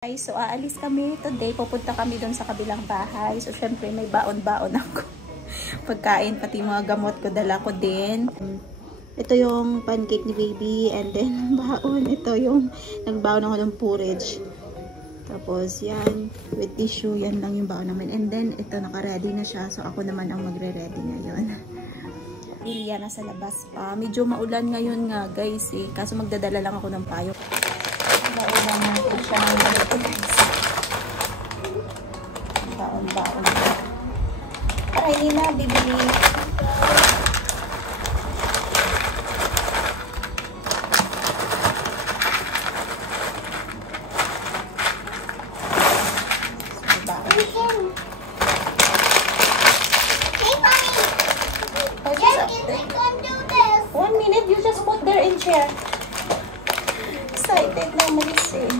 Guys, so aalis kami today. Pupunta kami doon sa kabilang bahay. So syempre may baon-baon ako. Pagkain, pati mga gamot ko dala ko din. Ito yung pancake ni baby and then baon. Ito yung nagbaon ako ng porridge. Tapos yan, with tissue, yan lang yung baon namin. And then ito naka-ready na siya. So ako naman ang magre-ready ngayon. Ilya na sa labas pa. Medyo maulan ngayon nga guys eh. Kaso magdadala lang ako ng payo. Baon natin siya ng baon. Para hindi na bibili. One minute, you just put there in chair. Excited na umalis eh.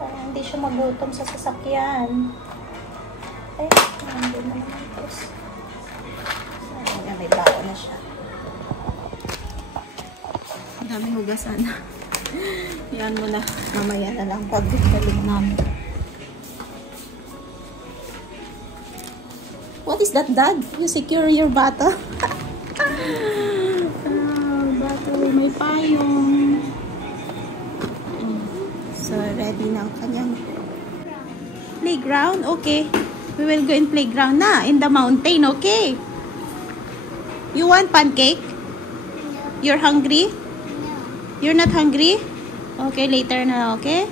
Parang hindi siya magutom sa sasakyan. Eh, nandun na naman ito. May bao na siya. Ang daming hugasan. Yan mo na. Mamaya na lang pag balik namin. What is that, Dad? You secure your bottle? Bottle, may payong. So, ready na ang kanyang playground. Okay. We will go in playground na. In the mountain, okay? You want pancake? You're hungry? You're not hungry? Okay, later na, okay?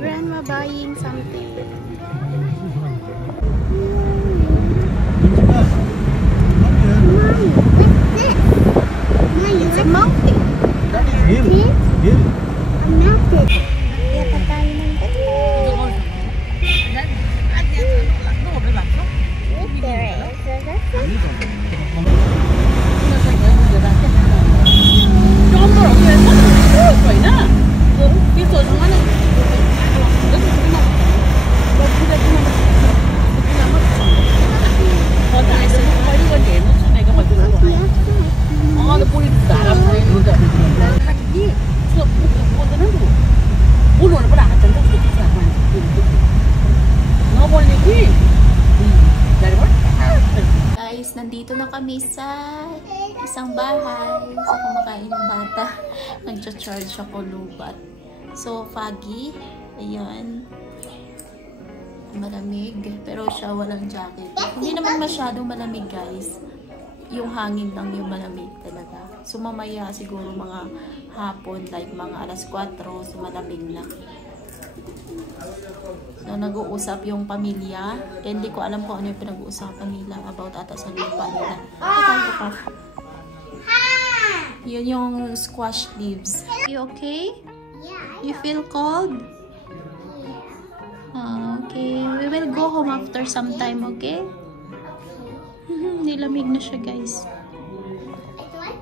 Grandma buying something. It's a mountain. That is hill. Hill. A mountain. Kaya tayo ng Guys, nandito na kami sa isang bahay. So, kumakain ng bata. Nag-charge ako lubat. So, foggy. Ayan. Malamig. Pero siya walang jacket. Hindi naman masyadong malamig, guys. Yung hangin lang yung malamig talaga. So, mamaya siguro mga hapon, like mga alas 4, so malamig na. So, nag-uusap yung pamilya. Eh, hindi ko alam kung ano yung pinag-uusapan nila about ata sa lupa nila. Yun yung squash leaves. You okay? You feel cold? Okay. We will go home after some time, okay? Nilamig na siya, guys.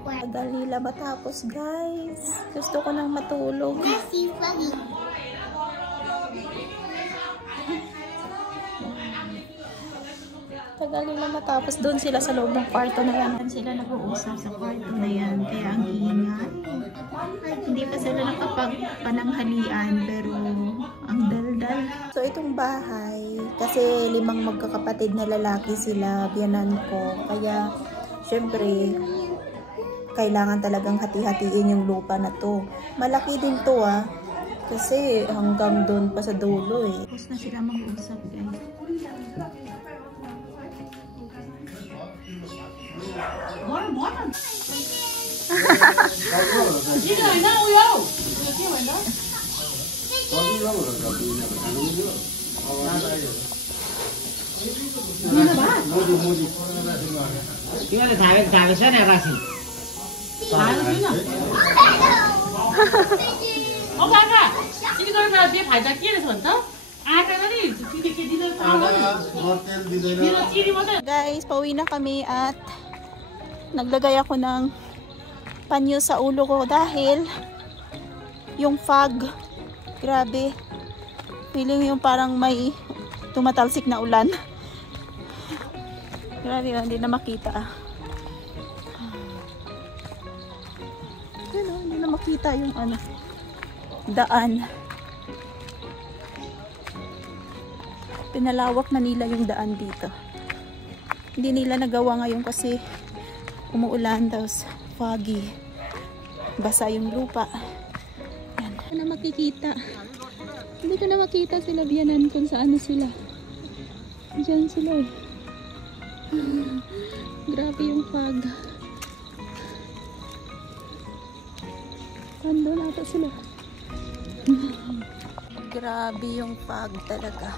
Tagal nila matapos, guys. Gusto ko nang matulog. Tagal nila matapos. Doon sila sa loob ng kwarto na yan. Sila nag-uusap sa kwarto na yan. Kaya ang ingay. Hindi pa sila nakapagpananghalian. Pero ang daldal. So itong bahay, kasi 5 magkakapatid na lalaki sila, biyanan ko. Kaya syempre, kailangan talagang hati-hatiin yung lupa na to. Malaki din to kasi hanggang doon pa sa dulo eh. Tapos na sila mag-uusap, guys.我看看，这个都是别拍在地里头的。Guys, pauwi na kami at naglagay ako ng panyo sa ulo ko dahil yung fog, grabe. Feeling yung parang may tumatalsik na ulan. Grabe, hindi na makita. Hindi na makita yung daan. Pinalawak na nila yung daan dito. Hindi nila nagawa ngayon kasi umuulan, tapos foggy. Basa yung lupa. Yan. Hindi na makikita. Hindi ko na makita sila biyanan kung saan sila. Diyan sila eh. Grabe yung fog. Ando nata sila. Grabe yung fog talaga.